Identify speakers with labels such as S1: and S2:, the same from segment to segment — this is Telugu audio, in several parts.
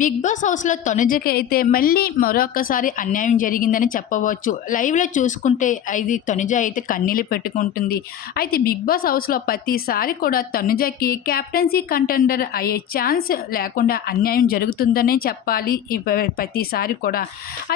S1: బిగ్ బాస్ హౌస్లో తనుజకి అయితే మళ్ళీ మరొకసారి అన్యాయం జరిగిందని చెప్పవచ్చు. లైవ్లో చూసుకుంటే ఇది తనుజ అయితే కన్నీళ్ళు పెట్టుకుంటుంది. అయితే బిగ్ బాస్ హౌస్లో ప్రతిసారి కూడా తనుజకి క్యాప్టెన్సీ కంటెండర్ అయ్యే ఛాన్స్ లేకుండా అన్యాయం జరుగుతుందనే చెప్పాలి. ప్రతిసారి కూడా.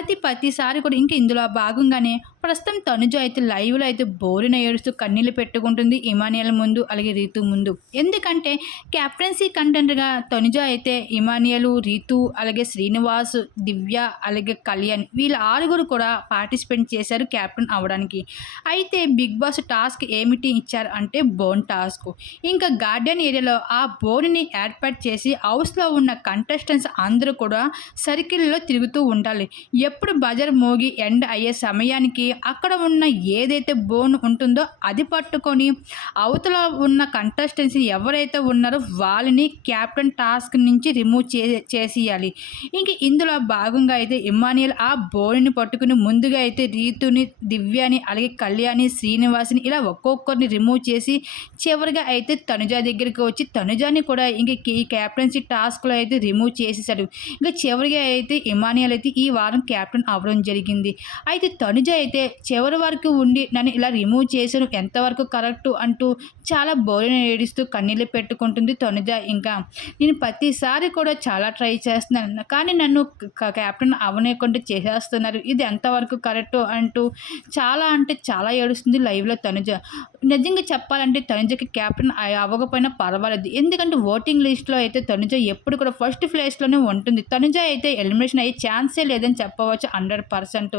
S1: అది ప్రతిసారి కూడా ఇంకా ఇందులో భాగంగానే ప్రస్తుతం తనుజ అయితే లైవ్లో అయితే బోరిన ఏడుస్తూ కన్నీళ్ళు పెట్టుకుంటుంది ఇమానియల్ ముందు అలాగే రీతు ముందు. ఎందుకంటే క్యాప్టెన్సీ కంటెంట్గా తనుజ అయితే ఇమానియలు రీతు అలాగే శ్రీనివాస్ దివ్య అలాగే కళ్యాణ్ వీళ్ళ ఆరుగురు కూడా పార్టిసిపేట్ చేశారు క్యాప్టెన్ అవడానికి. అయితే బిగ్ బాస్ టాస్క్ ఏమిటి ఇచ్చారు అంటే బోన్ టాస్క్. ఇంకా గార్డెన్ ఏరియాలో ఆ బోన్ని ఏర్పాటు చేసి హౌస్లో ఉన్న కంటెస్టెంట్స్ అందరూ కూడా సర్కిల్లో తిరుగుతూ ఉండాలి. ఎప్పుడు బజర్ మోగి ఎండ్ అయ్యే సమయానికి అక్కడ ఉన్న ఏదైతే బోన్ ఉంటుందో అది పట్టుకొని అవతల ఉన్న కంటెస్టెన్సీ ఎవరైతే ఉన్నారో వాళ్ళని క్యాప్టెన్ టాస్క్ నుంచి రిమూవ్ చే చేసేయాలి. ఇంక ఇందులో భాగంగా అయితే ఇమానియల్ ఆ బోన్ని పట్టుకుని ముందుగా అయితే రీతుని దివ్యాని అలాగే కళ్యాణి శ్రీనివాసిని ఇలా ఒక్కొక్కరిని రిమూవ్ చేసి చివరిగా అయితే తనుజ దగ్గరికి వచ్చి తనుజాని కూడా ఇంక ఈ క్యాప్టెన్సీ టాస్క్లో అయితే రిమూవ్ చేసేసాడు ఇంకా చివరిగా అయితే ఇమానియల్ అయితే ఈ వారం క్యాప్టెన్ అవ్వడం జరిగింది. అయితే తనుజ అయితే చివరి వరకు ఉండి నన్ను ఇలా రిమూవ్ చేసాను ఎంతవరకు కరెక్ట్ అంటూ చాలా బోరిన ఏడుస్తూ కన్నీళ్ళు పెట్టుకుంటుంది తనుజ. ఇంకా నేను ప్రతిసారి కూడా చాలా ట్రై చేస్తున్నాను. కానీ నన్ను క్యాప్టెన్ అవనేయకుండా చేసేస్తున్నారు. ఇది ఎంతవరకు కరెక్ట్ అంటూ చాలా అంటే చాలా ఏడుస్తుంది లైవ్లో తనుజ. నిజంగా చెప్పాలంటే తనుజకి క్యాప్టెన్ అవ్వకపోయినా పర్వాలేదు. ఎందుకంటే ఓటింగ్ లిస్ట్లో అయితే తనుజ ఎప్పుడు కూడా ఫస్ట్ ప్లేస్లోనే ఉంటుంది. తనుజ అయితే ఎలిమినేషన్ అయ్యే ఛాన్సే లేదని చెప్పవచ్చు హండ్రెడ్ పర్సెంట్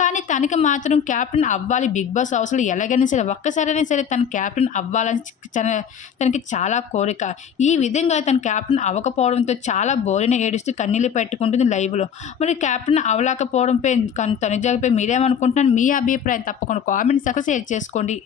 S1: కానీ తనకి మాత్రం క్యాప్టెన్ అవ్వాలి బిగ్ బాస్ అవసరం ఎలాగైనా సరే ఒక్కసారైనా సరే తన క్యాప్టెన్ అవ్వాలని తన తనకి చాలా కోరిక. ఈ విధంగా తన క్యాప్టెన్ అవ్వకపోవడంతో చాలా బోరిన ఏడుస్తూ కన్నీళ్ళు పెట్టుకుంటుంది లైవ్లో మరి క్యాప్టెన్ అవ్వలేకపోవడంపై తనుజపై మీరేమనుకుంటున్నాను మీ అభిప్రాయం తప్పకుండా కామెంట్ సెక్షన్ షేర్ చేసుకోండి.